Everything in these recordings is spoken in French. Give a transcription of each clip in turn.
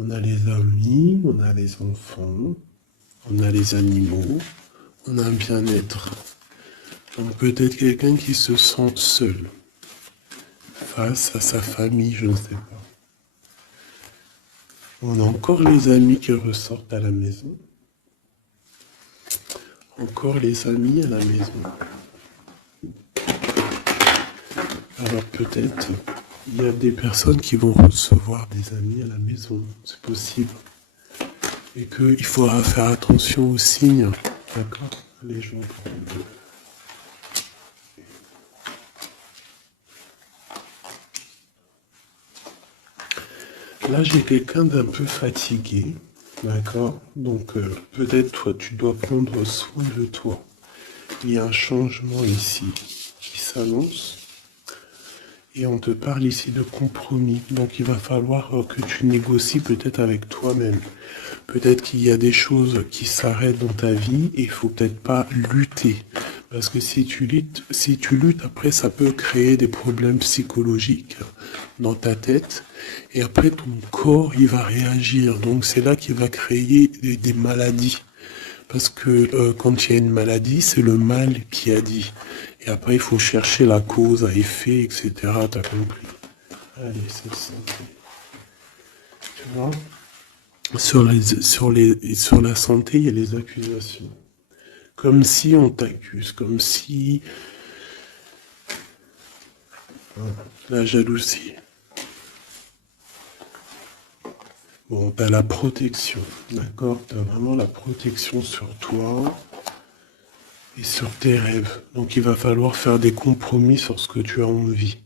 On a les amis, on a les enfants, on a les animaux, on a un bien-être. Donc peut-être quelqu'un qui se sent seul face à sa famille, je ne sais pas. On a encore les amis qui ressortent à la maison. Encore les amis à la maison. Alors peut-être il y a des personnes qui vont recevoir des amis à la maison, c'est possible. Et qu'il faudra faire attention aux signes, d'accord, les gens. Là, j'ai quelqu'un d'un peu fatigué, d'accord. Donc peut-être toi, tu dois prendre soin de toi. Il y a un changement ici qui s'annonce. Et on te parle ici de compromis. Donc il va falloir que tu négocies peut-être avec toi-même. Peut-être qu'il y a des choses qui s'arrêtent dans ta vie et il faut peut-être pas lutter. Parce que si tu luttes, après ça peut créer des problèmes psychologiques dans ta tête. Et après ton corps, il va réagir. Donc c'est là qu'il va créer des maladies. Parce que quand il y a une maladie, c'est le mal qui a dit. Et après, il faut chercher la cause à effet, etc. T'as compris? Allez, c'est ça. Tu vois? Sur la santé, il y a les accusations. Comme si on t'accuse, comme si... La jalousie. Bon, t'as la protection, d'accord? T'as vraiment la protection sur toi et sur tes rêves. Donc il va falloir faire des compromis sur ce que tu as envie.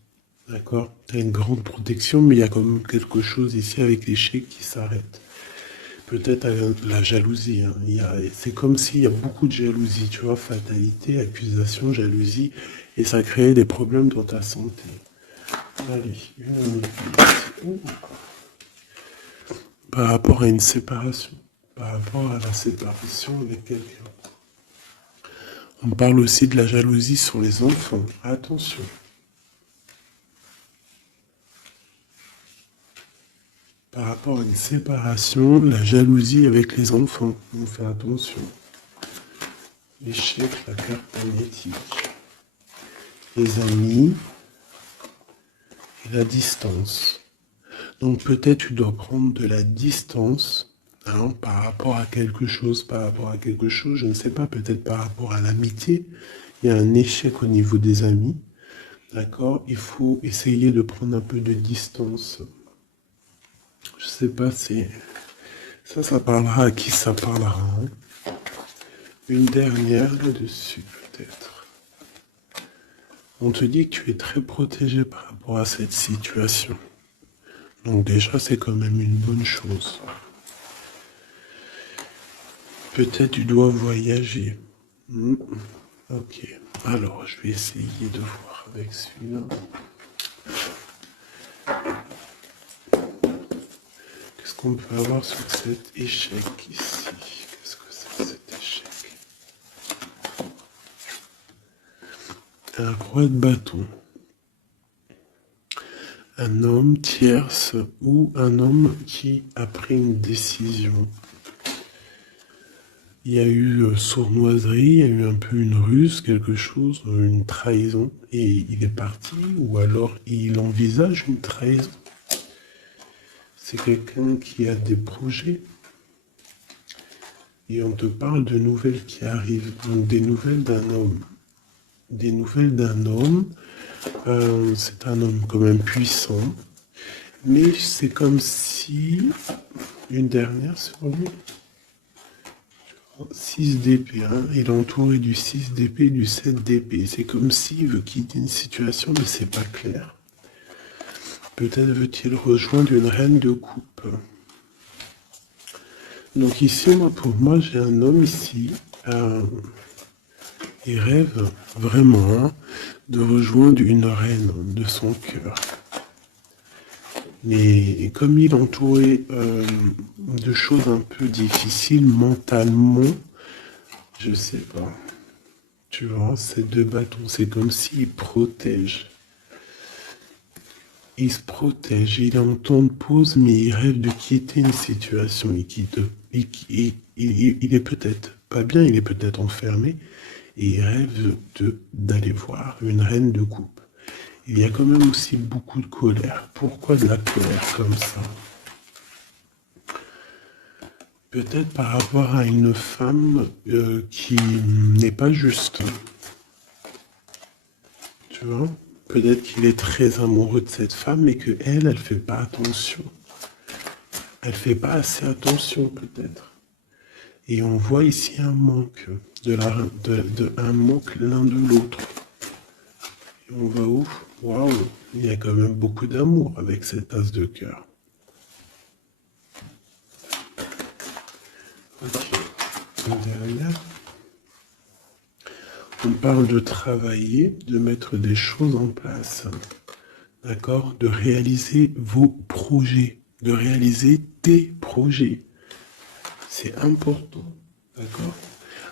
D'accord? Tu as une grande protection, mais il y a quand même quelque chose ici avec l'échec qui s'arrête. Peut-être la jalousie. Hein. C'est comme s'il y a beaucoup de jalousie, tu vois, fatalité, accusation, jalousie, et ça crée des problèmes dans ta santé. Allez, par rapport à une séparation, par rapport à la séparation avec quelqu'un. On parle aussi de la jalousie sur les enfants. Attention. Par rapport à une séparation, la jalousie avec les enfants. On fait attention. L'échec, la carte magnétique. Les amis et la distance. Donc peut-être tu dois prendre de la distance par rapport à quelque chose, je ne sais pas, peut-être par rapport à l'amitié. Il y a un échec au niveau des amis. D'accord? Il faut essayer de prendre un peu de distance. Je sais pas, ça parlera à qui ça parlera. Hein. Une dernière là-dessus, peut-être. On te dit que tu es très protégé par rapport à cette situation. Donc déjà, c'est quand même une bonne chose. Peut-être tu dois voyager. Ok. Alors, je vais essayer de voir avec celui-là. Qu'est-ce qu'on peut avoir sur cet échec ici? Qu'est-ce que c'est cet échec? Un roi de bâton. Un homme tierce ou un homme qui a pris une décision. Il y a eu sournoiserie, il y a eu un peu une ruse, quelque chose, une trahison, et il est parti, ou alors il envisage une trahison. C'est quelqu'un qui a des projets, et on te parle de nouvelles qui arrivent, donc des nouvelles d'un homme. Des nouvelles d'un homme, c'est un homme quand même puissant, mais c'est comme si, une dernière sur lui, 6 d'épée, hein. Il est entouré du 6 d'épée et du 7 d'épée. C'est comme s'il veut quitter une situation, mais c'est pas clair. Peut-être veut-il rejoindre une reine de coupe. Donc ici, pour moi, j'ai un homme ici. Il rêve vraiment de rejoindre une reine de son cœur. Mais comme il est entouré de choses un peu difficiles mentalement, je sais pas. Tu vois, ces deux bâtons, c'est comme s'ils protègent. il se protège, il est en temps de pause, mais il rêve de quitter une situation. Il est peut-être pas bien, il est peut-être enfermé, et il rêve d'aller voir une reine de coupe. Il y a quand même aussi beaucoup de colère. Pourquoi de la colère comme ça? Peut-être par rapport à une femme qui n'est pas juste. Tu vois? Peut-être qu'il est très amoureux de cette femme, mais que elle fait pas attention. Elle fait pas assez attention, peut-être. Et on voit ici un manque, un manque l'un de l'autre. Et on va où? Waouh, il y a quand même beaucoup d'amour avec cette as de cœur. Ok. Derrière, on parle de travailler, de mettre des choses en place. D'accord? De réaliser vos projets, de réaliser tes projets. C'est important. D'accord?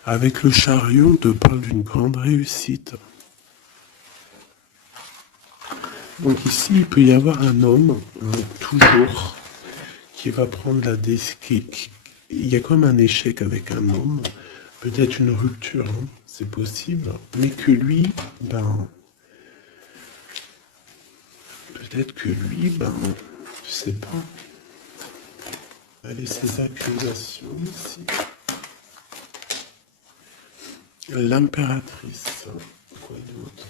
Avec le chariot, on te parle d'une grande réussite. Donc ici, il peut y avoir un homme, toujours, qui va prendre la décision. Il y a comme un échec avec un homme, peut-être une rupture, hein, c'est possible, mais que lui, peut-être que lui, je sais pas. Allez, ces accusations ici. L'impératrice, quoi d'autre?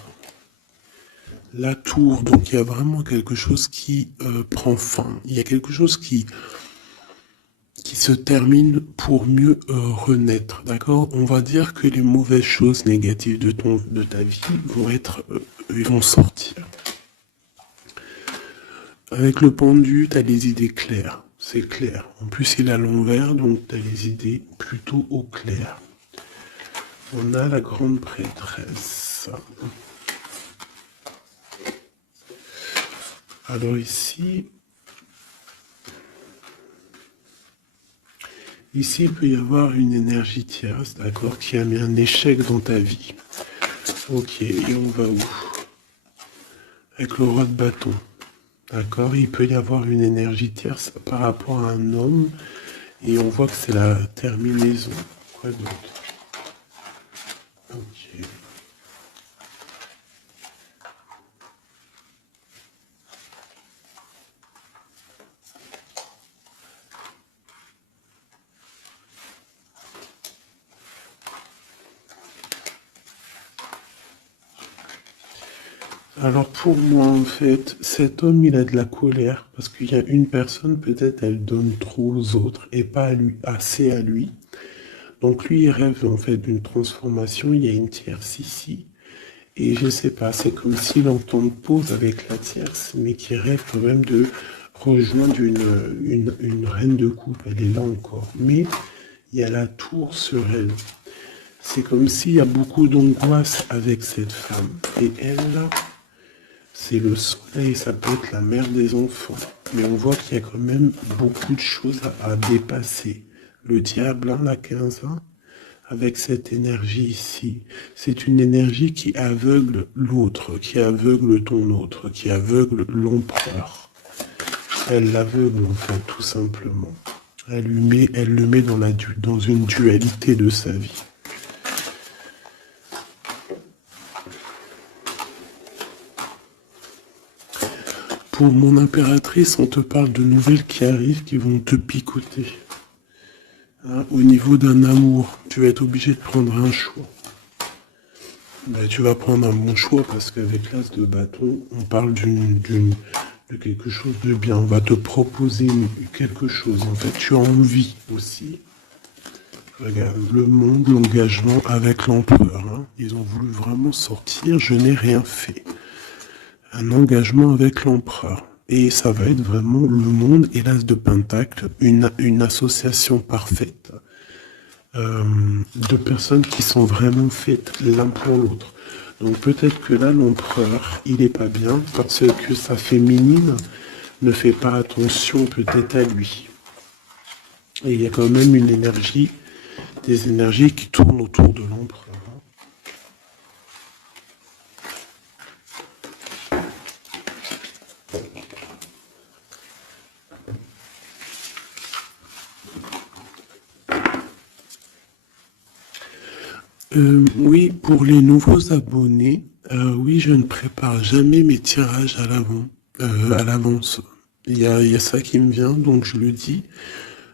La tour, donc il y a vraiment quelque chose qui prend fin. Il y a quelque chose qui se termine pour mieux renaître, d'accord? On va dire que les mauvaises choses négatives de ta vie ils vont sortir. Avec le pendu, tu as les idées claires, c'est clair. En plus, il est à l'envers, donc tu as les idées plutôt au clair. On a la grande prêtresse. Alors ici, il peut y avoir une énergie tierce, d'accord, qui a mis un échec dans ta vie. Ok, et on va où? Avec le roi de bâton. D'accord, il peut y avoir une énergie tierce par rapport à un homme, et on voit que c'est la terminaison. Quoi d'autre? Ok. Alors pour moi, en fait, cet homme, il a de la colère parce qu'il y a une personne, peut-être, elle donne trop aux autres et pas à lui, assez à lui. Donc lui, il rêve en fait d'une transformation. Il y a une tierce ici. Et je sais pas, c'est comme s'il entend pause avec la tierce, mais qui rêve quand même de rejoindre une reine de coupe. Elle est là encore. Mais il y a la tour sur elle. C'est comme s'il y a beaucoup d'angoisse avec cette femme. Et elle, là, c'est le soleil, ça peut être la mère des enfants. Mais on voit qu'il y a quand même beaucoup de choses à dépasser. Le diable, la 15 ans, avec cette énergie ici, c'est une énergie qui aveugle l'autre, qui aveugle ton autre, qui aveugle l'empereur. Elle l'aveugle en fait, tout simplement. Elle le met dans une dualité de sa vie. Pour mon impératrice, on te parle de nouvelles qui arrivent, qui vont te picoter. Hein, au niveau d'un amour, tu vas être obligé de prendre un choix. Ben, tu vas prendre un bon choix parce qu'avec l'as de bâton, on parle de quelque chose de bien. On va te proposer quelque chose. En fait, tu as envie aussi. Regarde, le monde, l'engagement avec l'empereur. Hein. Ils ont voulu vraiment sortir, je n'ai rien fait. Un engagement avec l'empereur. Et ça va être vraiment le monde et l'as de pentacle, une association parfaite de personnes qui sont vraiment faites l'un pour l'autre. Donc peut-être que là, l'empereur, il est pas bien parce que sa féminine ne fait pas attention peut-être à lui. Et il y a quand même une énergie, des énergies qui tournent autour de l'empereur. Oui, pour les nouveaux abonnés, oui, je ne prépare jamais mes tirages à l'avance. Il y a ça qui me vient, donc je le dis.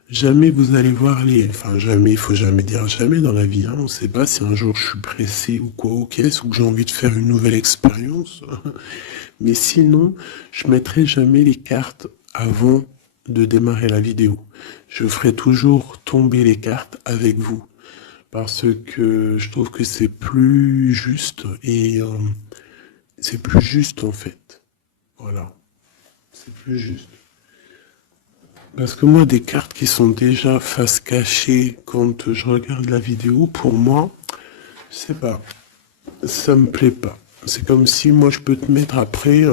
Jamais vous allez voir enfin jamais, il faut jamais dire jamais dans la vie, hein. On ne sait pas si un jour je suis pressé ou quoi, ou qu'est-ce, ou que j'ai envie de faire une nouvelle expérience. Mais sinon, je mettrai jamais les cartes avant de démarrer la vidéo. Je ferai toujours tomber les cartes avec vous. Parce que je trouve que c'est plus juste et c'est plus juste en fait. Voilà, c'est plus juste. Parce que moi, des cartes qui sont déjà face cachée quand je regarde la vidéo, pour moi, je sais pas, ça me plaît pas. C'est comme si moi je peux te mettre après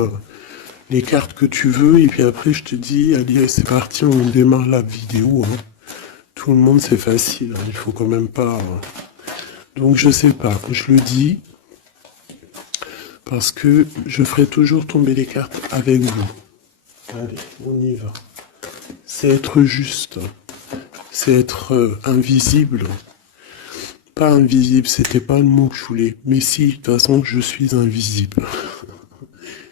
les cartes que tu veux et puis après je te dis, allez, c'est parti, on démarre la vidéo, hein. Tout le monde c'est facile, hein, il faut quand même pas. Donc je sais pas, je le dis parce que je ferai toujours tomber les cartes avec vous. Allez, on y va. C'est être juste, c'est être invisible. Pas invisible, c'était pas le mot que je voulais. Mais si, de toute façon, je suis invisible.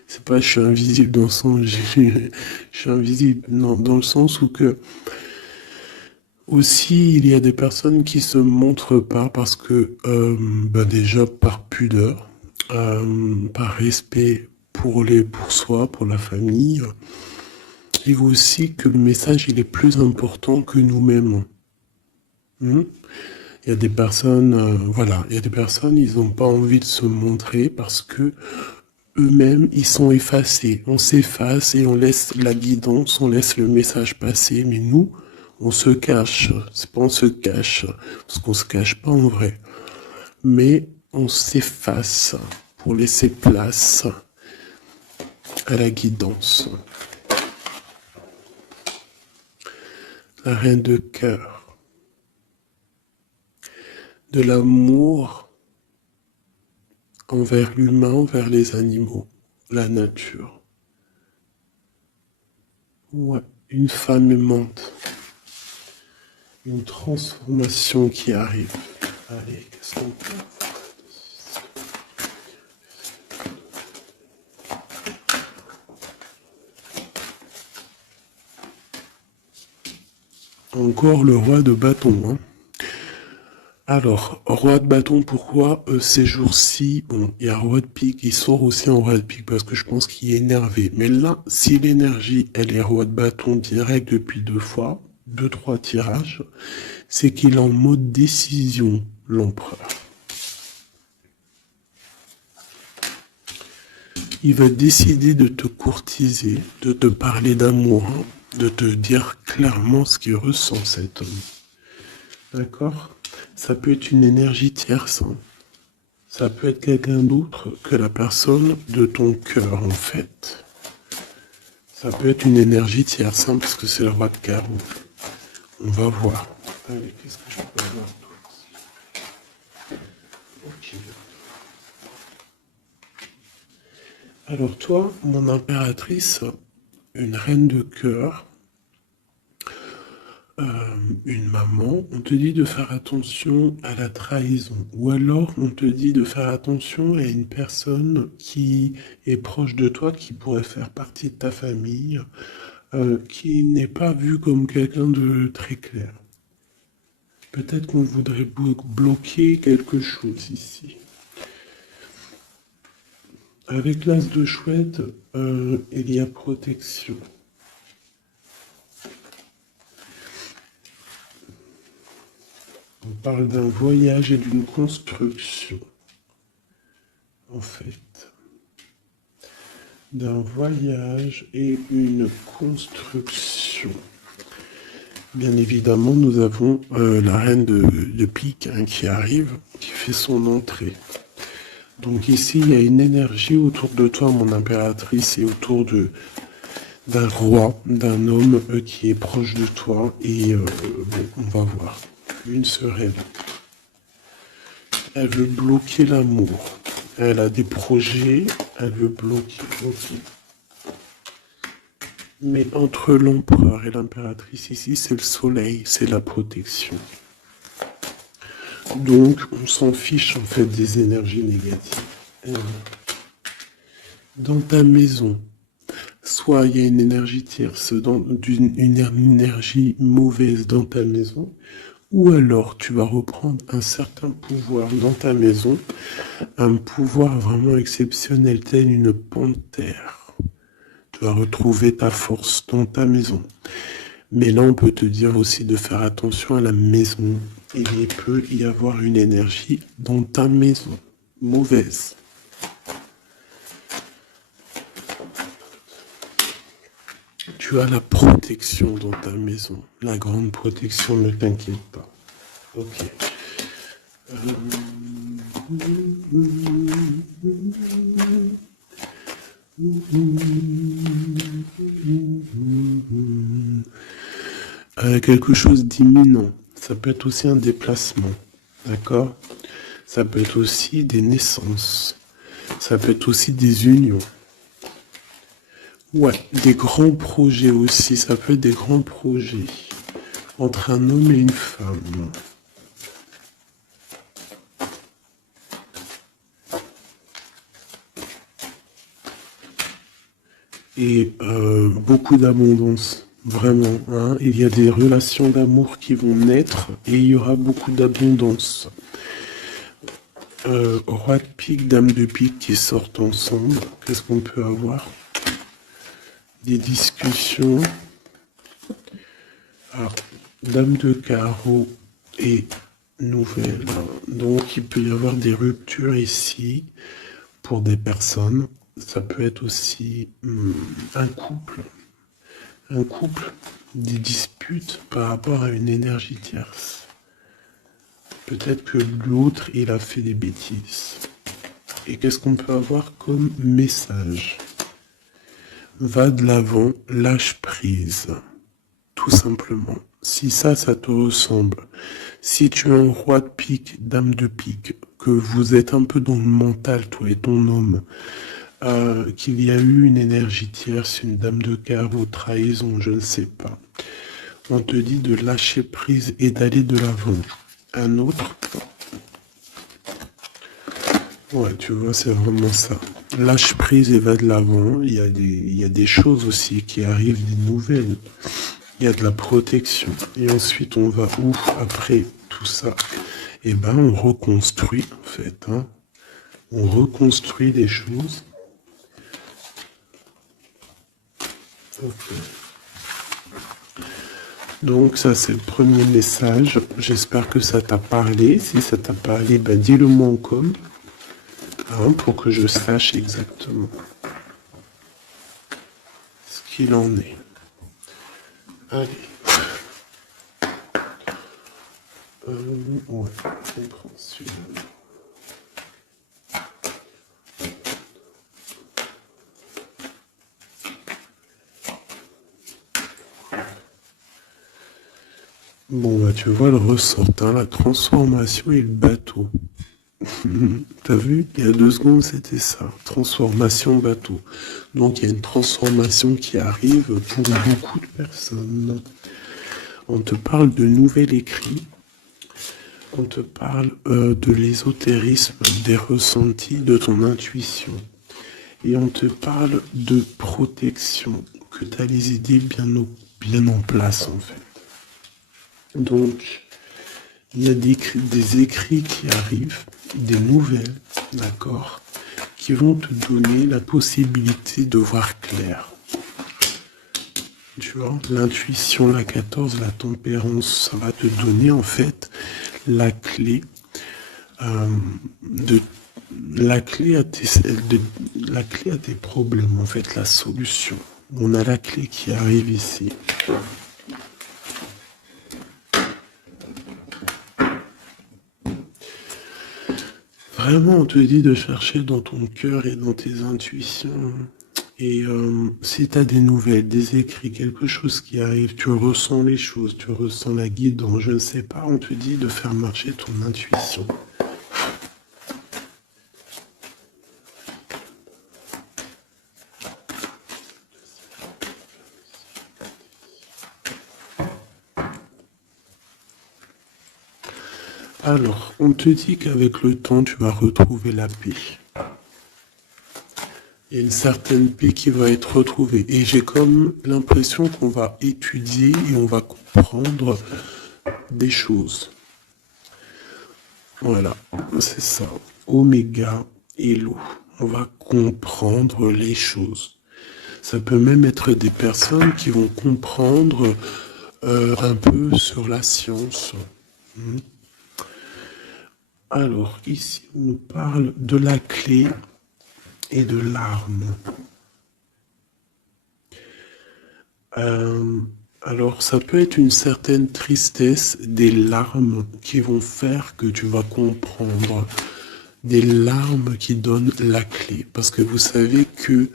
C'est pas je suis invisible dans le sens je suis invisible, non, dans le sens où que aussi il y a des personnes qui se montrent pas parce que déjà par pudeur, par respect pour soi, pour la famille, et aussi que le message il est plus important que nous-mêmes. Hmm. Il y a des personnes, voilà, il y a des personnes, ils n'ont pas envie de se montrer parce que eux-mêmes, ils sont effacés. On s'efface et on laisse la guidance, on laisse le message passer. Mais nous, on se cache. C'est pas on se cache, parce qu'on se cache pas en vrai. Mais on s'efface pour laisser place à la guidance. La reine de cœur. De l'amour envers l'humain, envers les animaux, la nature. Ouais, une femme aimante. Une transformation qui arrive. Allez, qu'est-ce qu'on peut faire? Encore le roi de bâton, hein. Alors, roi de bâton, pourquoi ces jours-ci, bon, il y a roi de pique, il sort aussi en roi de pique parce que je pense qu'il est énervé. Mais là, si l'énergie, elle est roi de bâton direct depuis 2 fois, 2, 3 tirages, c'est qu'il est en mode décision, l'empereur. Il va décider de te courtiser, de te parler d'amour, hein, de te dire clairement ce qu'il ressent cet homme. D'accord? Ça peut être une énergie tierce. Hein. Ça peut être quelqu'un d'autre que la personne de ton cœur, en fait. Ça peut être une énergie tierce, hein, parce que c'est le roi de carreau. On va voir. Allez, qu'est-ce que je peux avoir d'autre? Ok. Alors toi, mon impératrice, une reine de cœur, une maman, on te dit de faire attention à la trahison. Ou alors on te dit de faire attention à une personne qui est proche de toi, qui pourrait faire partie de ta famille, qui n'est pas vue comme quelqu'un de très clair. Peut-être qu'on voudrait bloquer quelque chose ici. Avec l'as de chouette, il y a protection. On parle d'un voyage et d'une construction, en fait. D'un voyage et une construction. Bien évidemment, nous avons la reine de pique hein, qui arrive, qui fait son entrée. Donc ici, il y a une énergie autour de toi, mon impératrice, et autour d'un roi, d'un homme qui est proche de toi. Et bon, on va voir. Une sereine. Elle veut bloquer l'amour. Elle a des projets. Elle veut bloquer. Mais entre l'empereur et l'impératrice ici, c'est le soleil, c'est la protection. Donc, on s'en fiche en fait des énergies négatives. Dans ta maison, soit il y a une énergie tierce, une énergie mauvaise dans ta maison, ou alors tu vas reprendre un certain pouvoir dans ta maison, un pouvoir vraiment exceptionnel, tel une panthère. Tu vas retrouver ta force dans ta maison. Mais là, on peut te dire aussi de faire attention à la maison. Il peut y avoir une énergie dans ta maison, mauvaise. Tu as la protection dans ta maison. La grande protection, ne t'inquiète pas. Ok. Quelque chose d'imminent. Ça peut être aussi un déplacement. D'accord? Ça peut être aussi des naissances. Ça peut être aussi des unions. Ouais, des grands projets aussi. Ça peut être des grands projets entre un homme et une femme. Et beaucoup d'abondance, vraiment. Hein. Il y a des relations d'amour qui vont naître et il y aura beaucoup d'abondance. Roi de pique, dame de pique qui sortent ensemble. Qu'est-ce qu'on peut avoir? Des discussions. Alors, dame de carreau et nouvelle. Donc, il peut y avoir des ruptures ici pour des personnes. Ça peut être aussi un couple. Un couple, des disputes par rapport à une énergie tierce. Peut-être que l'autre, il a fait des bêtises. Et qu'est-ce qu'on peut avoir comme message? Va de l'avant, lâche prise. Tout simplement. Si ça te ressemble, si tu es un roi de pique, dame de pique, que vous êtes un peu dans le mental, toi et ton homme, qu'il y a eu une énergie tierce, une dame de carreau, trahison, je ne sais pas. On te dit de lâcher prise et d'aller de l'avant. Un autre. Ouais, tu vois, c'est vraiment ça. Lâche prise et va de l'avant. Il y a des choses aussi qui arrivent, des nouvelles. Il y a de la protection. Et ensuite, on va où après tout ça? Eh ben, on reconstruit, en fait. Hein. On reconstruit des choses. Okay. Donc ça c'est le premier message. J'espère que ça t'a parlé. Si ça t'a parlé, ben dis-le moi en com. Hein, pour que je sache exactement ce qu'il en est. Allez. Ouais, on prend celui-là. Bon, bah tu vois le ressort, hein, la transformation et le bateau. T'as vu? Il y a 2 secondes, c'était ça. Transformation bateau. Donc il y a une transformation qui arrive pour beaucoup de personnes. On te parle de nouvel écrit. On te parle de l'ésotérisme, des ressentis, de ton intuition. Et on te parle de protection, que tu as les idées bien en place en fait. Donc, il y a des écrits qui arrivent, des nouvelles, d'accord, qui vont te donner la possibilité de voir clair. Tu vois, l'intuition, la 14, la tempérance, ça va te donner en fait la clé la clé à tes problèmes, en fait, la solution. On a la clé qui arrive ici. Vraiment, on te dit de chercher dans ton cœur et dans tes intuitions. Et si tu as des nouvelles, des écrits, quelque chose qui arrive, tu ressens les choses, tu ressens la guidance, je ne sais pas, on te dit de faire marcher ton intuition. Alors, on te dit qu'avec le temps, tu vas retrouver la paix. Il y a une certaine paix qui va être retrouvée. Et j'ai comme l'impression qu'on va étudier et on va comprendre des choses. Voilà, c'est ça. Oméga et l'eau. On va comprendre les choses. Ça peut même être des personnes qui vont comprendre un peu sur la science. Alors, ici, on nous parle de la clé et de l'arme. Alors, ça peut être une certaine tristesse, des larmes qui vont faire que tu vas comprendre. Des larmes qui donnent la clé. Parce que vous savez que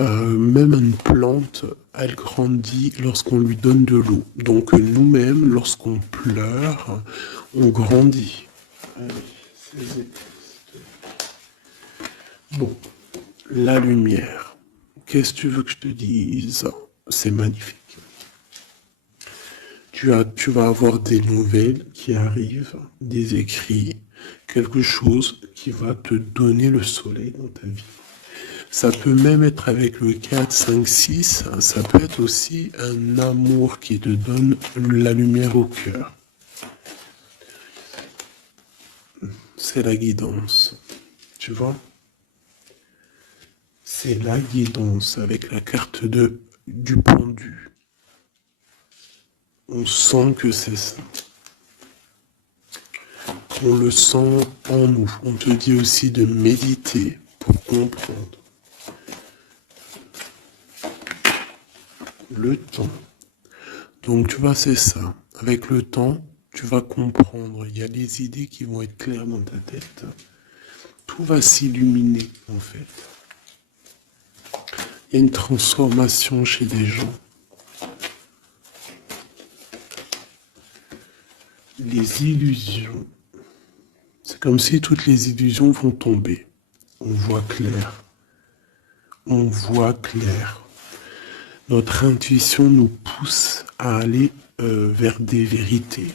même une plante, elle grandit lorsqu'on lui donne de l'eau. Donc nous-mêmes, lorsqu'on pleure, on grandit. Bon, la lumière. Qu'est-ce que tu veux que je te dise? C'est magnifique. Tu vas avoir des nouvelles qui arrivent, des écrits, quelque chose qui va te donner le soleil dans ta vie. Ça peut même être avec le 4, 5, 6, ça peut être aussi un amour qui te donne la lumière au cœur. C'est la guidance, tu vois? C'est la guidance avec la carte du pendu. On sent que c'est ça. On le sent en nous. On te dit aussi de méditer pour comprendre. Le temps. Donc tu vois, c'est ça. Avec le temps, tu vas comprendre. Il y a des idées qui vont être claires dans ta tête. Tout va s'illuminer, en fait. Il y a une transformation chez des gens. Les illusions. C'est comme si toutes les illusions vont tomber. On voit clair. On voit clair. Notre intuition nous pousse à aller vers des vérités.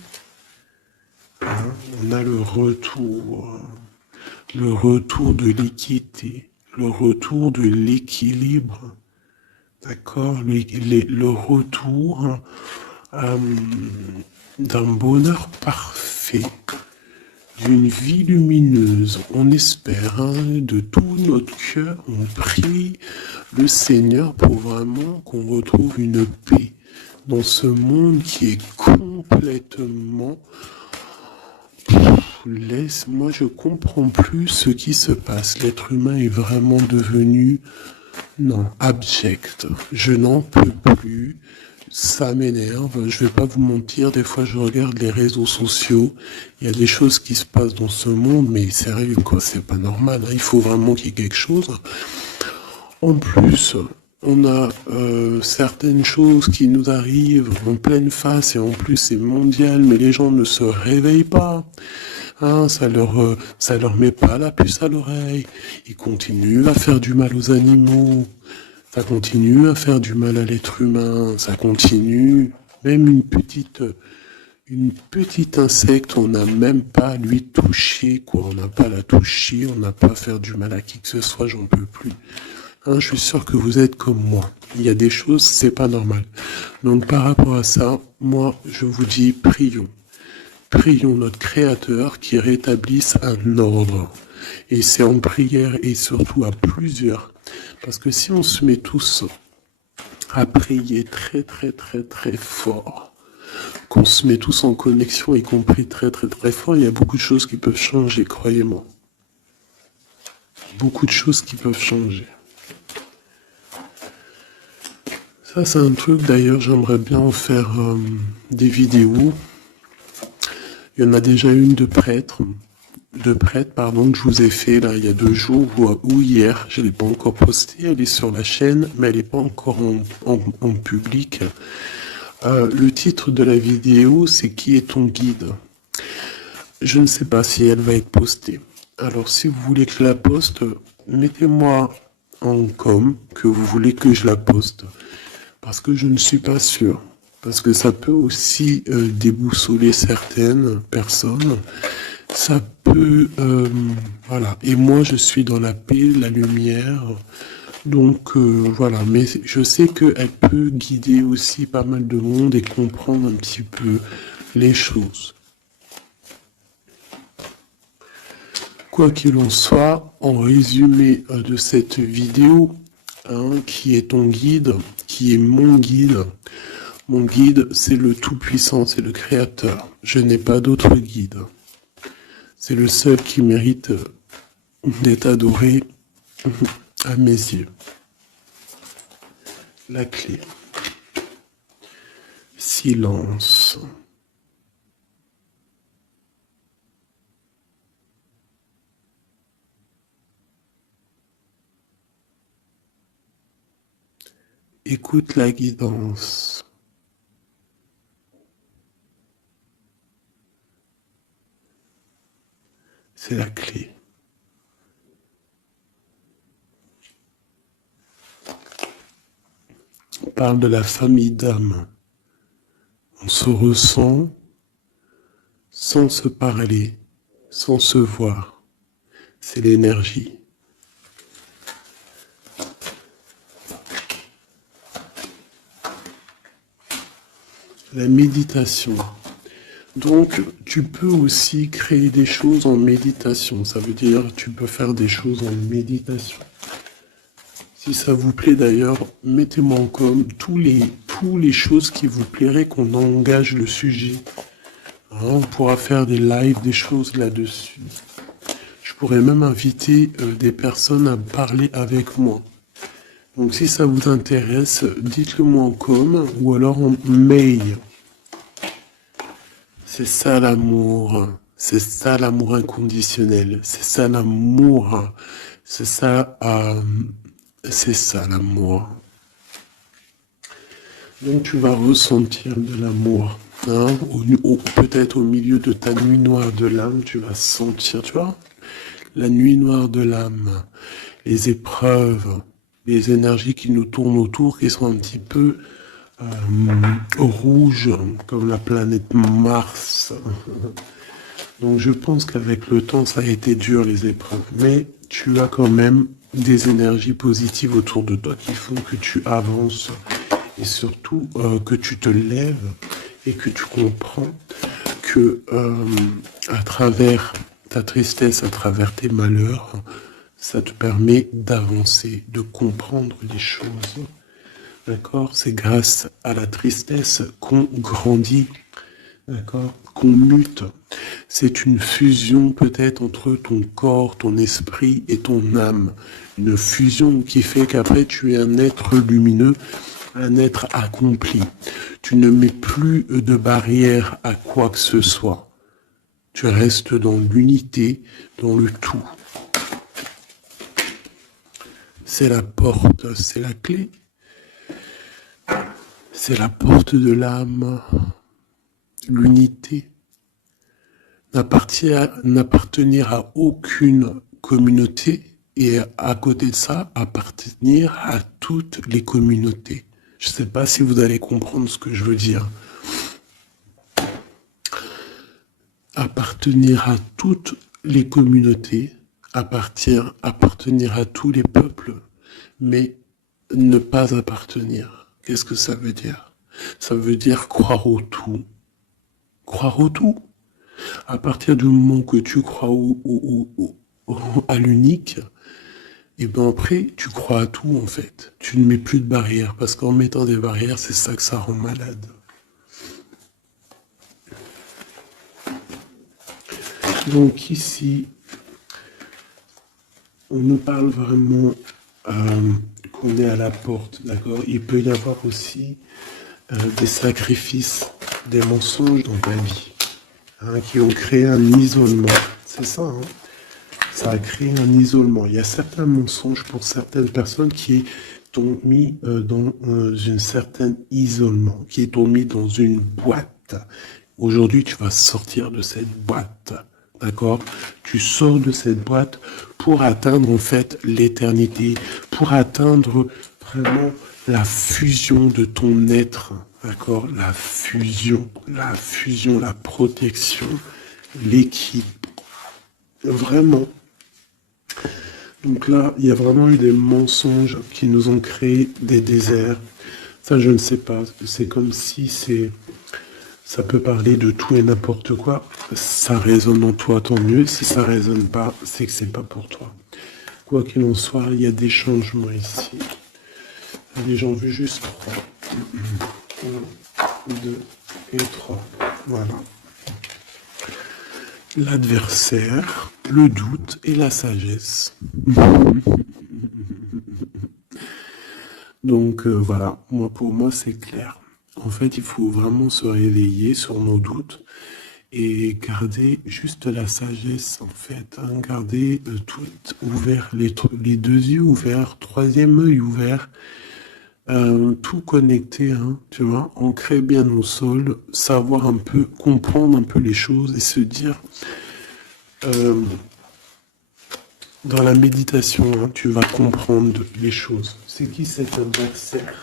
Hein? On a le retour de l'équité, le retour de l'équilibre, d'accord, le retour d'un bonheur parfait, d'une vie lumineuse. On espère, hein, de tout notre cœur, on prie le Seigneur pour vraiment qu'on retrouve une paix dans ce monde qui est complètement... Moi je comprends plus ce qui se passe. L'être humain est vraiment devenu, non, abject. Je n'en peux plus. Ça m'énerve, je vais pas vous mentir, des fois je regarde les réseaux sociaux, il y a des choses qui se passent dans ce monde, mais sérieux quoi, c'est pas normal, hein. Il faut vraiment qu'il y ait quelque chose. En plus, on a certaines choses qui nous arrivent en pleine face, et en plus c'est mondial, mais les gens ne se réveillent pas. Hein, ça leur met pas la puce à l'oreille. Ils continuent à faire du mal aux animaux. Ça continue à faire du mal à l'être humain, ça continue, même une petite insecte, on n'a même pas à lui toucher, quoi, on n'a pas à la toucher, on n'a pas à faire du mal à qui que ce soit, j'en peux plus. Hein, je suis sûr que vous êtes comme moi. Il y a des choses, c'est pas normal. Donc par rapport à ça, moi, je vous dis, prions. Prions notre Créateur qui rétablisse un ordre. Et c'est en prière et surtout à plusieurs. Parce que si on se met tous à prier très très très très fort, qu'on se met tous en connexion et qu'on prie très très très fort, il y a beaucoup de choses qui peuvent changer, croyez-moi. Beaucoup de choses qui peuvent changer. Ça c'est un truc d'ailleurs, j'aimerais bien en faire des vidéos. Il y en a déjà une de prêtre, que je vous ai fait là il y a 2 jours ou hier, je l'ai pas encore postée, elle est sur la chaîne, mais elle n'est pas encore en public. Le titre de la vidéo, c'est Qui est ton guide? Je ne sais pas si elle va être postée. Alors si vous voulez que je la poste, mettez-moi en com que vous voulez que je la poste. Parce que je ne suis pas sûr. Parce que ça peut aussi déboussoler certaines personnes Ça peut, voilà. Et moi, je suis dans la paix, la lumière. Donc, voilà. Mais je sais qu'elle peut guider aussi pas mal de monde et comprendre un petit peu les choses. Quoi qu'il en soit, en résumé de cette vidéo, hein, qui est ton guide, qui est mon guide, c'est le Tout-Puissant, c'est le Créateur. Je n'ai pas d'autre guide. C'est le seul qui mérite d'être adoré à mes yeux. La clé. Silence. Écoute la guidance. C'est la clé. On parle de la famille d'âme. On se ressent sans se parler, sans se voir. C'est l'énergie. La méditation. Donc, tu peux aussi créer des choses en méditation. Ça veut dire tu peux faire des choses en méditation. Si ça vous plaît d'ailleurs, mettez-moi en com tous les choses qui vous plairaient qu'on engage le sujet. Hein, on pourra faire des lives, des choses là-dessus. Je pourrais même inviter des personnes à parler avec moi. Donc si ça vous intéresse, dites-le moi en com ou alors en mail. C'est ça l'amour. C'est ça l'amour inconditionnel. C'est ça l'amour. C'est ça l'amour. Donc tu vas ressentir de l'amour. Hein, peut-être au milieu de ta nuit noire de l'âme, tu vas sentir, tu vois, la nuit noire de l'âme, les épreuves, les énergies qui nous tournent autour, qui sont un petit peu rouges, comme la planète Mars. Donc je pense qu'avec le temps, ça a été dur les épreuves, mais tu as quand même des énergies positives autour de toi qui font que tu avances et surtout que tu te lèves et que tu comprends que à travers ta tristesse, à travers tes malheurs, ça te permet d'avancer, de comprendre les choses. D'accord? C'est grâce à la tristesse qu'on grandit. D'accord? Qu'on mute. C'est une fusion peut-être entre ton corps, ton esprit et ton âme. Une fusion qui fait qu'après tu es un être lumineux, un être accompli. Tu ne mets plus de barrière à quoi que ce soit. Tu restes dans l'unité, dans le tout. C'est la porte, c'est la clé. C'est la porte de l'âme. L'unité. N'appartenir à aucune communauté et à côté de ça, appartenir à toutes les communautés. Je ne sais pas si vous allez comprendre ce que je veux dire. Appartenir à toutes les communautés, appartenir à tous les peuples, mais ne pas appartenir. Qu'est-ce que ça veut dire? Ça veut dire croire au tout. Croire au tout. À partir du moment que tu crois à l'unique, et ben après, tu crois à tout en fait. Tu ne mets plus de barrières, parce qu'en mettant des barrières, c'est ça que ça rend malade. Donc ici, on nous parle vraiment qu'on est à la porte, d'accord? Il peut y avoir aussi des sacrifices, des mensonges dans ta vie, hein, qui ont créé un isolement. C'est ça, hein? Ça a créé un isolement. Il y a certains mensonges pour certaines personnes qui t'ont mis dans un certain isolement, qui t'ont mis dans une boîte. Aujourd'hui, tu vas sortir de cette boîte. D'accord? Tu sors de cette boîte pour atteindre en fait l'éternité, pour atteindre vraiment la fusion de ton être. D'accord? La fusion, la protection, l'équilibre. Vraiment. Donc là, il y a vraiment eu des mensonges qui nous ont créé des déserts. Ça, je ne sais pas. C'est comme si ça peut parler de tout et n'importe quoi. Ça résonne en toi, tant mieux. Si ça résonne pas, c'est que c'est pas pour toi. Quoi qu'il en soit, il y a des changements ici. Allez, j'en veux juste 3. 1, 2 et 3. Voilà. L'adversaire, le doute et la sagesse. Donc voilà, pour moi c'est clair. En fait, il faut vraiment se réveiller sur nos doutes et garder juste la sagesse, en fait. Hein, garder tout ouvert, les deux yeux ouverts, troisième œil ouvert, tout connecté, hein, tu vois, ancrer bien au sol, savoir un peu, comprendre un peu les choses et se dire, dans la méditation, hein, tu vas comprendre les choses. C'est qui cet adversaire?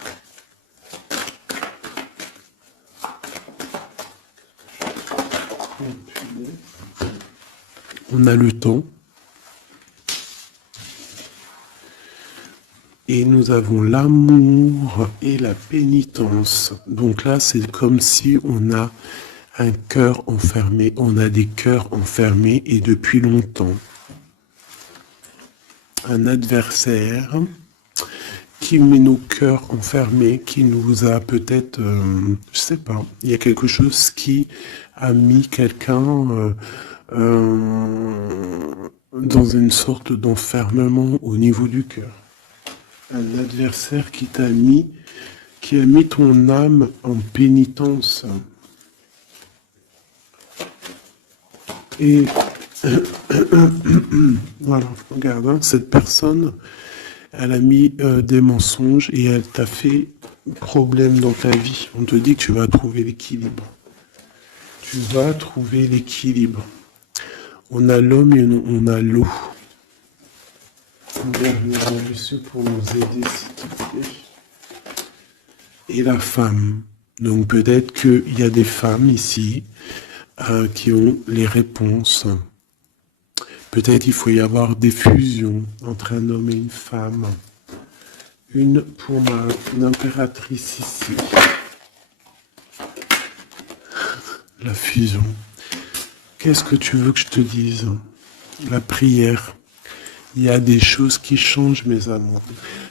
On a le temps. Et nous avons l'amour et la pénitence. Donc là, c'est comme si on a un cœur enfermé. On a des cœurs enfermés et depuis longtemps. Un adversaire qui met nos cœurs enfermés, qui nous a peut-être, je sais pas, il y a quelque chose qui a mis quelqu'un dans une sorte d'enfermement au niveau du cœur. Un adversaire qui a mis ton âme en pénitence. Et voilà, regarde, hein, cette personne, elle a mis des mensonges et elle t'a fait problème dans ta vie. On te dit que tu vas trouver l'équilibre. Tu vas trouver l'équilibre. On a l'homme et on a l'eau. Monsieur pour nous aider, s'il te plaît. Et la femme. Donc peut-être qu'il y a des femmes ici qui ont les réponses. Peut-être il faut y avoir des fusions entre un homme et une femme. Une pour une impératrice ici. La fusion. Qu'est-ce que tu veux que je te dise? La prière. Il y a des choses qui changent, mes amours.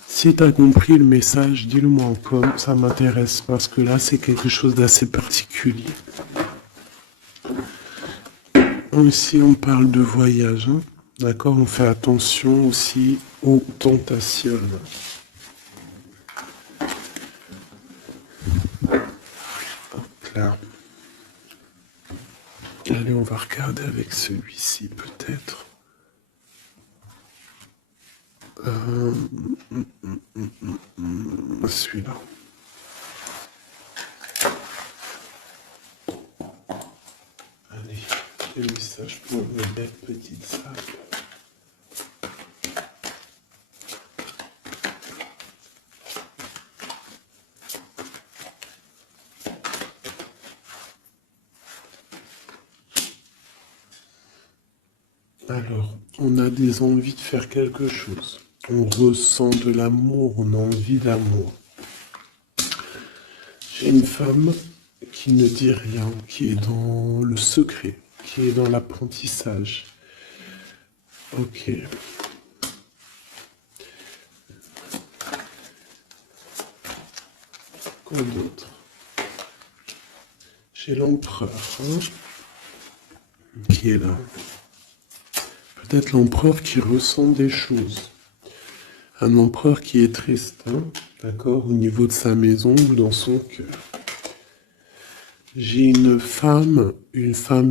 Si tu as compris le message, dis-le-moi en com, ça m'intéresse, parce que là, c'est quelque chose d'assez particulier. Ici, on parle de voyage, hein. D'accord? On fait attention aussi aux tentations. Là. Allez, on va regarder avec celui-ci, peut-être. Celui-là. Allez, quel message pour une belle petite sac. Alors, on a des envies de faire quelque chose. On ressent de l'amour, on a envie d'amour. J'ai une femme qui ne dit rien, qui est dans le secret, qui est dans l'apprentissage. Ok. Quoi d'autre? J'ai l'empereur, hein, qui est là. Peut-être l'empereur qui ressent des choses. Un empereur qui est triste, hein, d'accord, au niveau de sa maison ou dans son cœur. J'ai une femme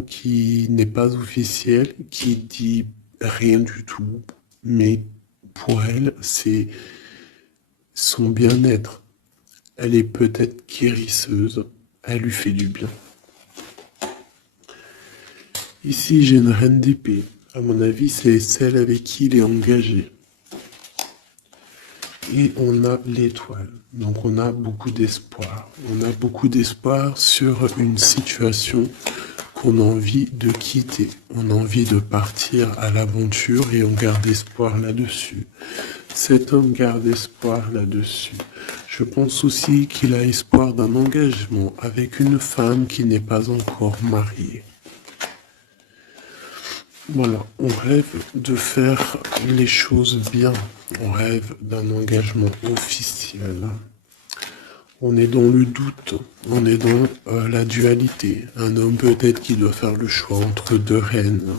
qui n'est pas officielle, qui dit rien du tout, mais pour elle, c'est son bien-être. Elle est peut-être guérisseuse, elle lui fait du bien. Ici, j'ai une reine d'épée. À mon avis, c'est celle avec qui il est engagé. Et on a l'étoile. Donc on a beaucoup d'espoir. On a beaucoup d'espoir sur une situation qu'on a envie de quitter. On a envie de partir à l'aventure et on garde espoir là-dessus. Cet homme garde espoir là-dessus. Je pense aussi qu'il a espoir d'un engagement avec une femme qui n'est pas encore mariée. Voilà, on rêve de faire les choses bien. On rêve d'un engagement officiel. On est dans le doute, on est dans la dualité. Un homme peut-être qui doit faire le choix entre deux reines.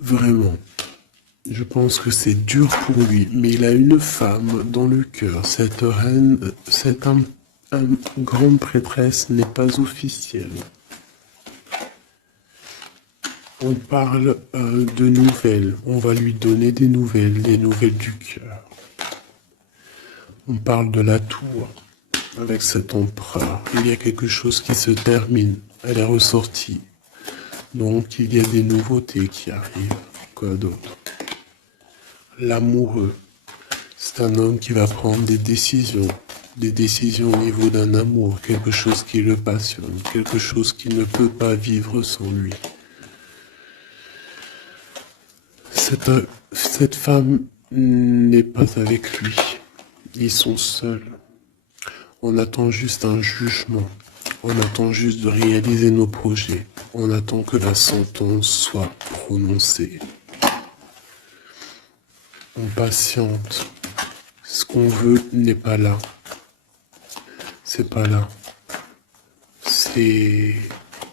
Vraiment, je pense que c'est dur pour lui, mais il a une femme dans le cœur. Cette reine, cette grande prêtresse n'est pas officielle. On parle de nouvelles, on va lui donner des nouvelles du cœur. On parle de la tour avec cet empereur. Il y a quelque chose qui se termine, elle est ressortie. Donc il y a des nouveautés qui arrivent. Quoi d'autre? L'amoureux, c'est un homme qui va prendre des décisions au niveau d'un amour, quelque chose qui le passionne, quelque chose qui ne peut pas vivre sans lui. Cette femme n'est pas avec lui. Ils sont seuls. On attend juste un jugement. On attend juste de réaliser nos projets. On attend que la sentence soit prononcée. On patiente. Ce qu'on veut n'est pas là. C'est pas là. C'est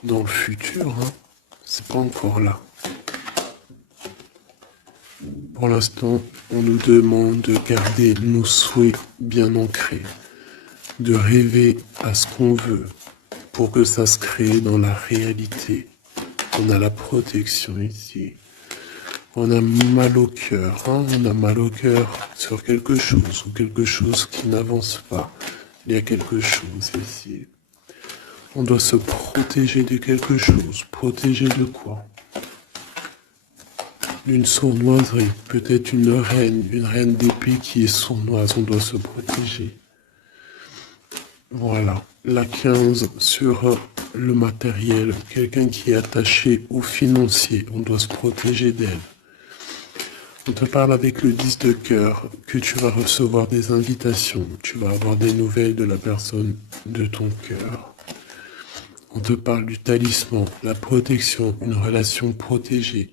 dans le futur, hein. C'est pas encore là. Pour l'instant, on nous demande de garder nos souhaits bien ancrés, de rêver à ce qu'on veut pour que ça se crée dans la réalité. On a la protection ici. On a mal au cœur, hein? On a mal au cœur sur quelque chose ou quelque chose qui n'avance pas. Il y a quelque chose ici. On doit se protéger de quelque chose. Protéger de quoi? D'une sournoiserie, peut-être une reine d'épée qui est sournoise, on doit se protéger. Voilà, la 15 sur le matériel, quelqu'un qui est attaché au financier, on doit se protéger d'elle. On te parle avec le 10 de cœur, que tu vas recevoir des invitations, tu vas avoir des nouvelles de la personne de ton cœur. On te parle du talisman, la protection, une relation protégée.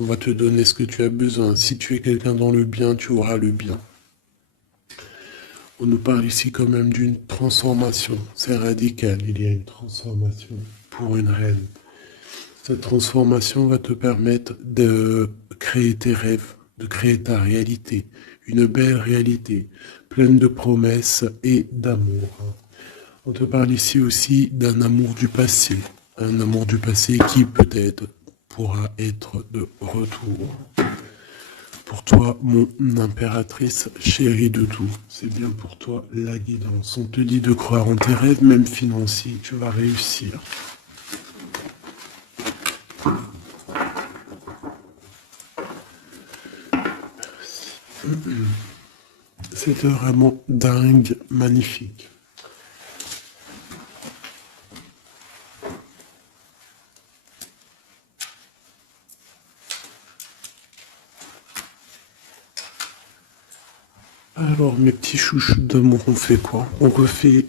On va te donner ce que tu as besoin. Si tu es quelqu'un dans le bien, tu auras le bien. On nous parle ici quand même d'une transformation. C'est radical, il y a une transformation pour une reine. Cette transformation va te permettre de créer tes rêves, de créer ta réalité. Une belle réalité, pleine de promesses et d'amour. On te parle ici aussi d'un amour du passé. Un amour du passé qui peut-être pourra être de retour. Pour toi, mon impératrice chérie de tout, c'est bien pour toi la guidance. On te dit de croire en tes rêves, même financiers, tu vas réussir. C'était vraiment dingue, magnifique. Alors, mes petits chouchous d'amour, on fait quoi? On refait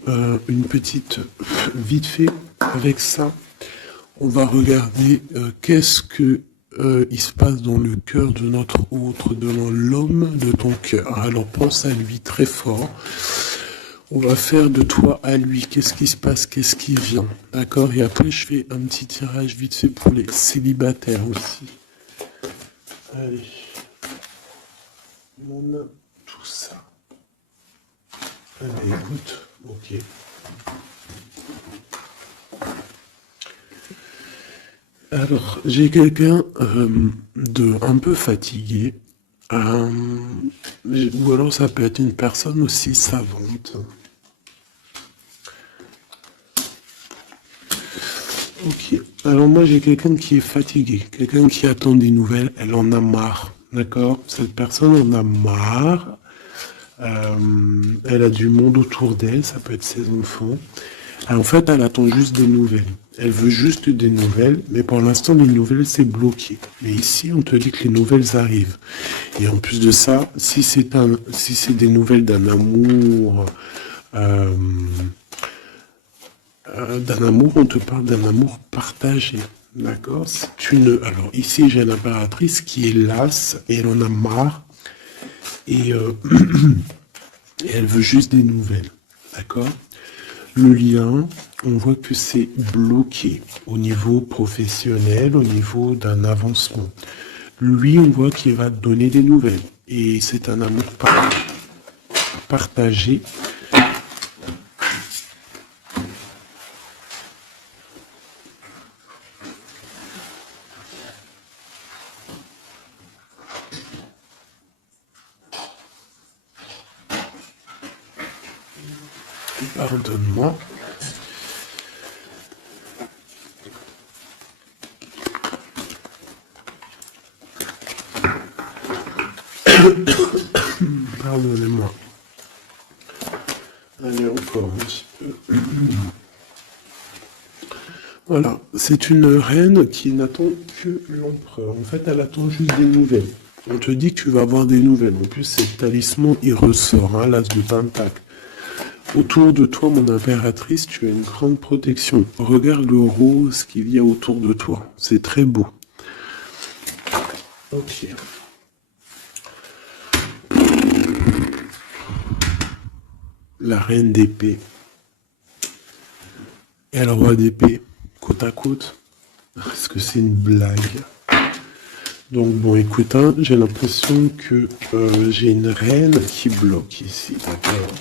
une petite vite fait avec ça. On va regarder qu'est-ce que il se passe dans le cœur de notre autre, dans l'homme de ton cœur. Alors, pense à lui très fort. On va faire de toi à lui. Qu'est-ce qui se passe? Qu'est-ce qui vient? D'accord? Et après, je fais un petit tirage vite fait pour les célibataires aussi. Allez. On a tout ça. Allez, écoute. Ok. Alors, j'ai quelqu'un de un peu fatigué. Ou alors ça peut être une personne aussi savante. Ok. Alors moi j'ai quelqu'un qui est fatigué, quelqu'un qui attend des nouvelles, elle en a marre. D'accord? Cette personne en a marre. Elle a du monde autour d'elle, ça peut être ses enfants. Ah, en fait, elle attend juste des nouvelles. Elle veut juste des nouvelles, mais pour l'instant, les nouvelles, c'est bloqué. Mais ici, on te dit que les nouvelles arrivent. Et en plus de ça, si c'est des nouvelles euh, d'un amour, on te parle d'un amour partagé. D'accord? Alors ici, j'ai l'impératrice qui est lasse et elle en a marre et, et elle veut juste des nouvelles. D'accord? Le lien, on voit que c'est bloqué au niveau professionnel, au niveau d'un avancement. Lui, on voit qu'il va te donner des nouvelles. Et c'est un amour partagé. Pardonne-moi. Pardonnez-moi. Allez, encore un petit peu. Voilà, c'est une reine qui n'attend que l'empereur. En fait, elle attend juste des nouvelles. On te dit que tu vas avoir des nouvelles. En plus, c'est le talisman, il ressort, hein, l'as de pentacle. Autour de toi, mon impératrice, tu as une grande protection. Regarde le rose qu'il y a autour de toi. C'est très beau. Ok. La reine d'épée et le roi d'épée, côte à côte. Est-ce que c'est une blague? Donc bon, écoute, hein, j'ai l'impression que j'ai une reine qui bloque ici, d'accord?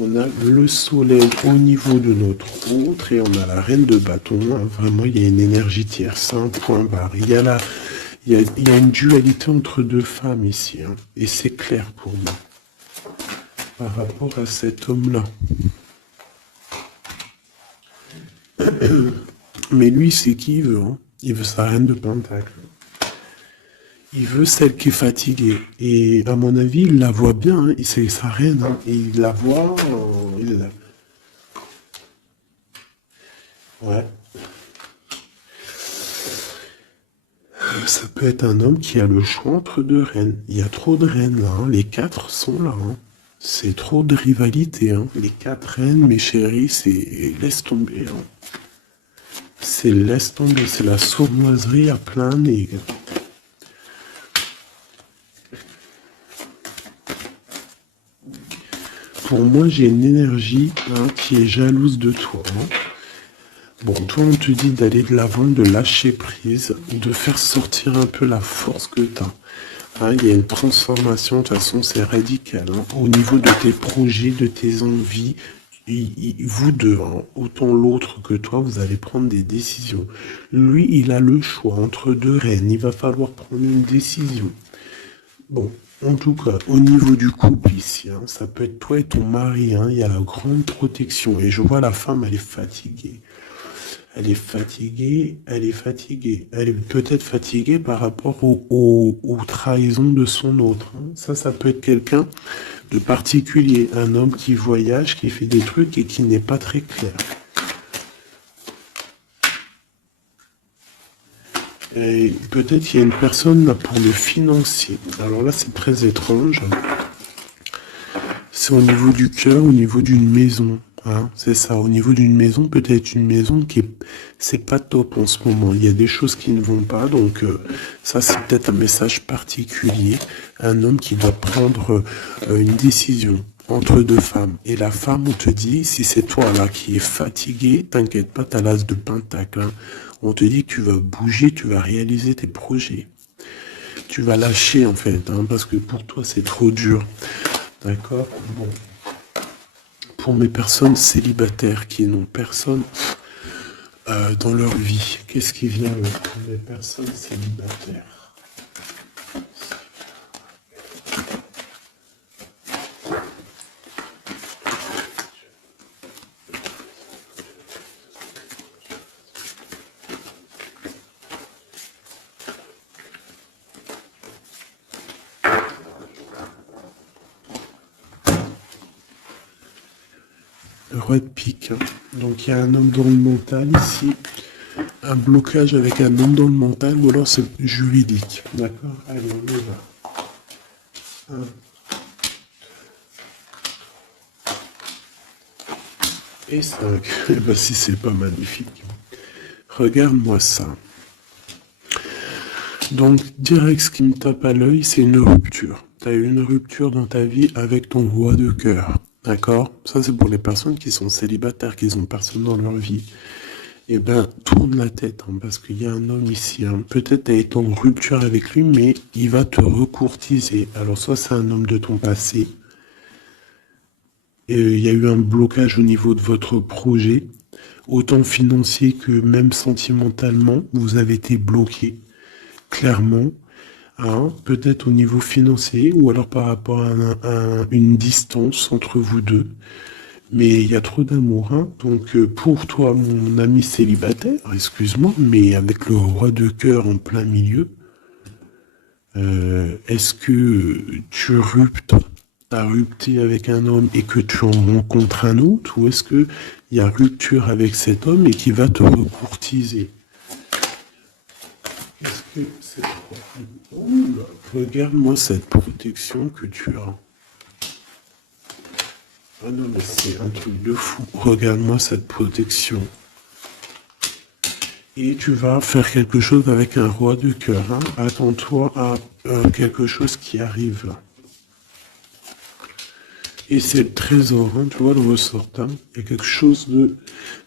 On a le soleil au niveau de notre autre et on a la reine de bâton. Hein. Vraiment, il y a une énergie tierce, un point barre. Il y a une dualité entre deux femmes ici. Hein, et c'est clair pour moi par rapport à cet homme-là. Mais lui, c'est qui il veut. Hein. Il veut sa reine de pentacle. Il veut celle qui est fatiguée. Et à mon avis, il la voit bien. Hein. C'est sa reine. Hein. Et il la voit. Ouais. Ça peut être un homme qui a le choix entre deux reines. Il y a trop de reines là. Hein. Les quatre sont là. Hein. C'est trop de rivalité. Hein. Les quatre reines, mes chéris, c'est laisse tomber. Hein. C'est laisse tomber. C'est la sournoiserie à plein nez. Pour moi, j'ai une énergie hein, qui est jalouse de toi. Hein. Bon, toi, on te dit d'aller de l'avant, de lâcher prise, de faire sortir un peu la force que tu as. Hein, il y a une transformation, de toute façon, c'est radical. Hein, au niveau de tes projets, de tes envies, vous deux, hein, autant l'autre que toi, vous allez prendre des décisions. Lui, il a le choix entre deux reines. Il va falloir prendre une décision. Bon, en tout cas, au niveau du couple ici, hein, ça peut être toi et ton mari. Hein, il y a la grande protection. Et je vois la femme, elle est fatiguée. Elle est fatiguée, elle est fatiguée. Elle est peut-être fatiguée par rapport aux trahisons de son autre. Hein. Ça peut être quelqu'un de particulier. Un homme qui voyage, qui fait des trucs et qui n'est pas très clair. Et peut-être qu'il y a une personne là pour le financier. Alors là, c'est très étrange. C'est au niveau du cœur, au niveau d'une maison. Hein, c'est ça, au niveau d'une maison, peut-être une maison qui est, c'est pas top en ce moment. Il y a des choses qui ne vont pas, donc ça c'est peut-être un message particulier. Un homme qui doit prendre une décision entre deux femmes. Et la femme, on te dit, si c'est toi là qui es fatigué, t'inquiète pas, t'as l'as de pentacle. Hein. On te dit que tu vas bouger, tu vas réaliser tes projets. Tu vas lâcher en fait, hein, parce que pour toi c'est trop dur. D'accord? Bon. Pour mes personnes célibataires qui n'ont personne dans leur vie, qu'est-ce qui vient pour les personnes célibataires? roi de pique. Hein. Donc il y a un homme dans le mental ici, un blocage avec un homme dans le mental, ou alors c'est juridique. D'accord? Allez, on y va. 1 et 5. Eh ben si c'est pas magnifique. Regarde-moi ça. Donc, direct, ce qui me tape à l'œil, c'est une rupture. Tu as eu une rupture dans ta vie avec ton roi de cœur. D'accord? Ça, c'est pour les personnes qui sont célibataires, qui n'ont personne dans leur vie. Eh ben, tourne la tête, hein, parce qu'il y a un homme ici. Hein. Peut-être tu as été en rupture avec lui, mais il va te recourtiser. Alors, soit c'est un homme de ton passé, et il y a eu un blocage au niveau de votre projet, autant financier que même sentimentalement, vous avez été bloqué. Clairement, hein, peut-être au niveau financier ou alors par rapport à une distance entre vous deux. Mais il y a trop d'amour. Hein. Donc pour toi, mon ami célibataire, excuse-moi, mais avec le roi de cœur en plein milieu, est-ce que t'as rupté avec un homme et que tu en rencontres un autre, ou est-ce que il y a rupture avec cet homme et qui va te recourtiser? Est-ce que c'est... Oula, regarde-moi cette protection que tu as. Ah non, mais c'est un truc de fou. Regarde-moi cette protection. Et tu vas faire quelque chose avec un roi de cœur. Hein. Attends-toi à quelque chose qui arrive là. Et c'est le trésor, hein, tu vois le ressort. Hein. Il y a quelque chose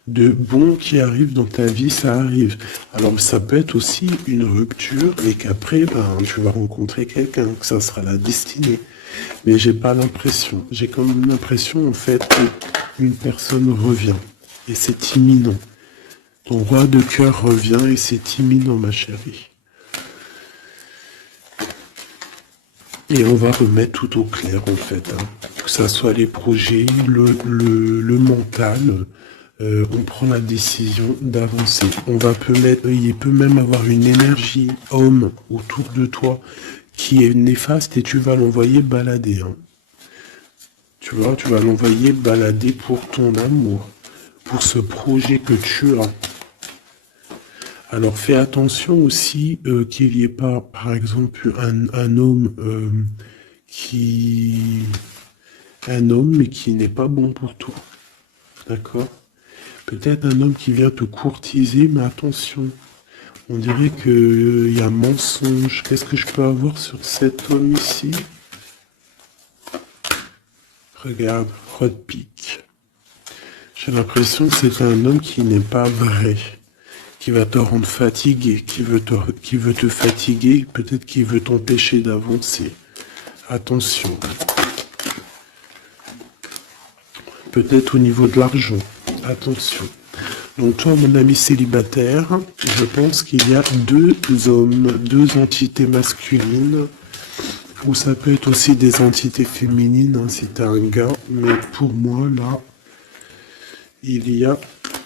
de bon qui arrive dans ta vie, ça arrive. Alors ça peut être aussi une rupture et qu'après, ben, tu vas rencontrer quelqu'un, que ça sera la destinée. Mais j'ai pas l'impression. J'ai comme l'impression en fait qu'une personne revient. Et c'est imminent. Ton roi de cœur revient et c'est imminent, ma chérie. Et on va remettre tout au clair en fait. Hein. Que ça soit les projets, le mental. On prend la décision d'avancer. Il peut même avoir une énergie homme autour de toi qui est néfaste et tu vas l'envoyer balader. Hein. Tu vois, tu vas l'envoyer balader pour ton amour, pour ce projet que tu as. Alors fais attention aussi qu'il n'y ait pas, par exemple, un homme mais qui n'est pas bon pour toi. D'accord? Peut-être un homme qui vient te courtiser, mais attention. On dirait qu'il y a mensonge. Qu'est-ce que je peux avoir sur cet homme ici? Regarde, roi de pique. J'ai l'impression que c'est un homme qui n'est pas vrai. Qui va te rendre fatigué, qui veut te fatiguer, peut-être qu'il veut t'empêcher d'avancer. Attention. Peut-être au niveau de l'argent. Attention. Donc toi, mon ami célibataire, je pense qu'il y a deux hommes, deux entités masculines, ou ça peut être aussi des entités féminines, hein, si t'es un gars, mais pour moi, là, il y a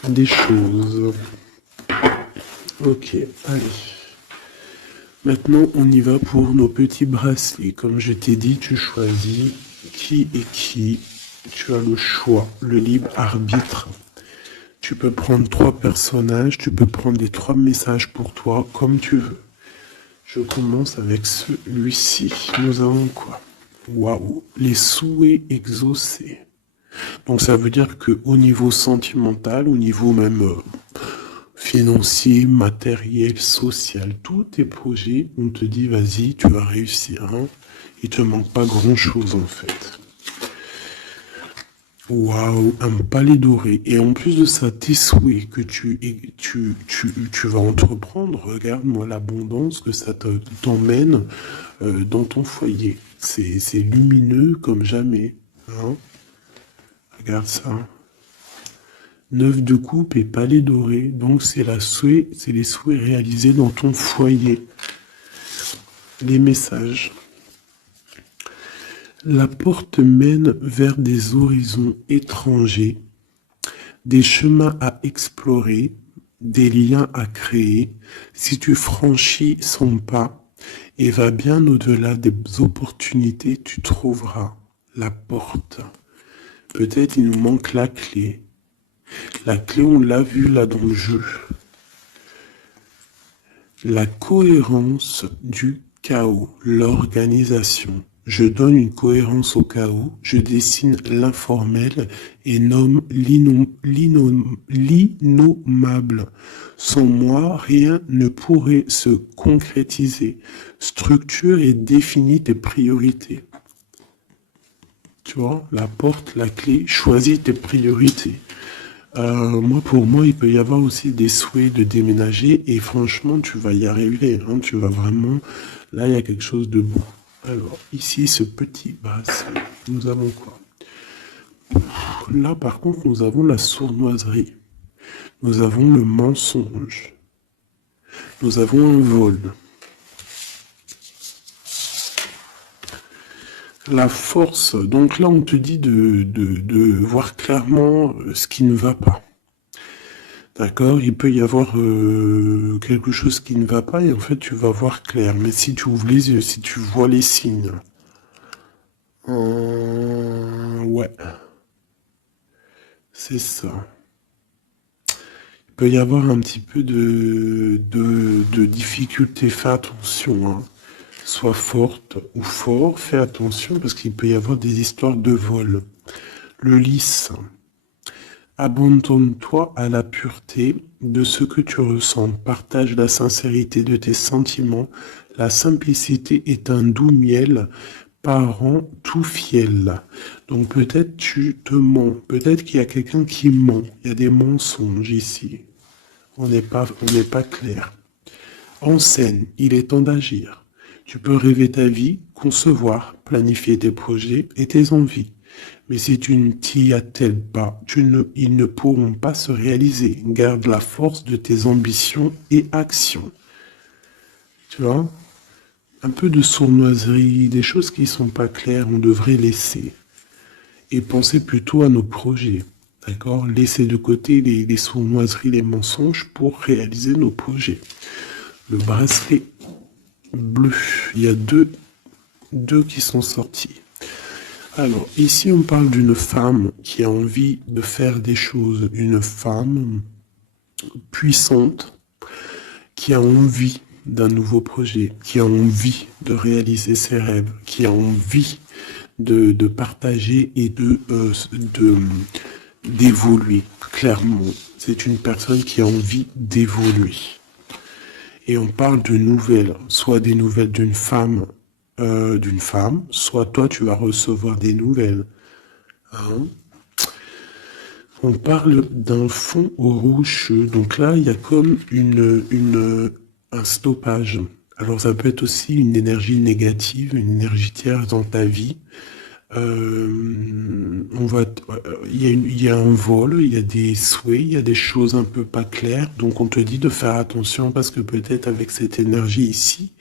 des choses. Ok, allez. Maintenant, on y va pour nos petits bracelets. Comme je t'ai dit, tu choisis qui est qui. Tu as le choix, le libre arbitre. Tu peux prendre 3 personnages, tu peux prendre les 3 messages pour toi, comme tu veux. Je commence avec celui-ci. Nous avons quoi? Waouh, les souhaits exaucés. Donc ça veut dire que au niveau sentimental, au niveau même financier, matériel, social, tous tes projets, on te dit vas-y, tu vas réussir. Hein. Il te manque pas grand-chose en fait. Waouh, un palais doré. Et en plus de ça, tes souhaits que tu vas entreprendre, regarde-moi l'abondance que ça t'emmène dans ton foyer. C'est lumineux comme jamais. Hein. Regarde ça. 9 de coupe et palais doré. Donc c'est les souhaits réalisés dans ton foyer. Les messages. La porte mène vers des horizons étrangers, des chemins à explorer, des liens à créer. Si tu franchis son pas et vas bien au-delà des opportunités, tu trouveras la porte. Peut-être il nous manque la clé. La clé, on l'a vu là dans le jeu. La cohérence du chaos, l'organisation. Je donne une cohérence au chaos, je dessine l'informel et nomme l'innommable. Sans moi, rien ne pourrait se concrétiser. Structure et définis tes priorités. Tu vois, la porte, la clé, choisis tes priorités. Pour moi, il peut y avoir aussi des souhaits de déménager et franchement, tu vas y arriver. Hein, tu vas vraiment... Là, il y a quelque chose de bon. Alors, ici, ce petit bracelet, nous avons quoi? Là, par contre, nous avons la sournoiserie. Nous avons le mensonge. Nous avons un vol. La force, donc là, on te dit de voir clairement ce qui ne va pas. D'accord, il peut y avoir quelque chose qui ne va pas et en fait tu vas voir clair. Mais si tu ouvres les yeux, si tu vois les signes, ouais, c'est ça. Il peut y avoir un petit peu de difficulté. Fais attention, hein. Sois forte ou fort, fais attention parce qu'il peut y avoir des histoires de vol. Le lys. Abandonne-toi à la pureté de ce que tu ressens. Partage la sincérité de tes sentiments. La simplicité est un doux miel, parent tout fiel. Donc peut-être tu te mens. Peut-être qu'il y a quelqu'un qui ment. Il y a des mensonges ici. On n'est pas clair. En scène, il est temps d'agir. Tu peux rêver ta vie, concevoir, planifier tes projets et tes envies. Mais si tu ne t'y attelles pas, ils ne pourront pas se réaliser. Garde la force de tes ambitions et actions. Tu vois? Un peu de sournoiserie, des choses qui ne sont pas claires, on devrait laisser. Et penser plutôt à nos projets. D'accord? Laisser de côté les sournoiseries, les mensonges pour réaliser nos projets. Le bracelet bleu, il y a deux qui sont sortis. Alors, ici, on parle d'une femme qui a envie de faire des choses. Une femme puissante qui a envie d'un nouveau projet, qui a envie de réaliser ses rêves, qui a envie de partager et d'évoluer. Clairement, c'est une personne qui a envie d'évoluer. Et on parle de nouvelles, soit des nouvelles d'une femme, soit toi tu vas recevoir des nouvelles. Hein? On parle d'un fond rouge, donc là il y a comme un stoppage. Alors ça peut être aussi une énergie négative, une énergie tierce dans ta vie. Il y a un vol, il y a des souhaits, il y a des choses un peu pas claires. Donc on te dit de faire attention parce que peut-être avec cette énergie ici,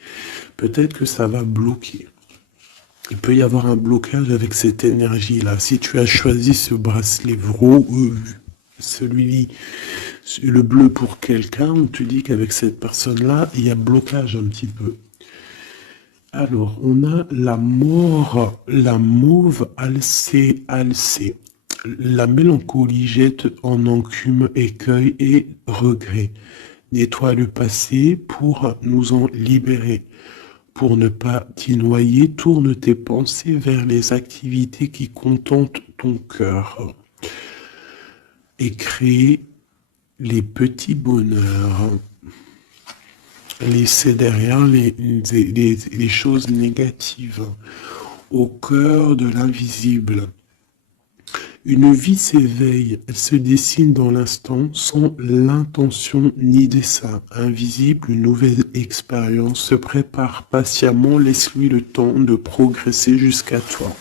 peut-être que ça va bloquer. Il peut y avoir un blocage avec cette énergie-là. Si tu as choisi ce bracelet celui-ci, le bleu pour quelqu'un, on te dit qu'avec cette personne-là, il y a blocage un petit peu. Alors, on a la mauve alcée. La mélancolie jette en enclume écueil et regret. Nettoie le passé pour nous en libérer. Pour ne pas t'y noyer, tourne tes pensées vers les activités qui contentent ton cœur. Et crée les petits bonheurs. Laisser derrière les choses négatives, au cœur de l'invisible. Une vie s'éveille, elle se dessine dans l'instant sans l'intention ni dessein. Invisible, une nouvelle expérience se prépare patiemment, laisse-lui le temps de progresser jusqu'à toi.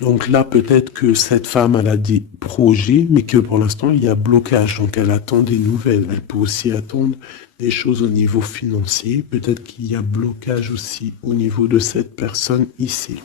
Donc là, peut-être que cette femme, elle a des projets, mais que pour l'instant, il y a blocage. Donc elle attend des nouvelles. Elle peut aussi attendre des choses au niveau financier. Peut-être qu'il y a blocage aussi au niveau de cette personne ici.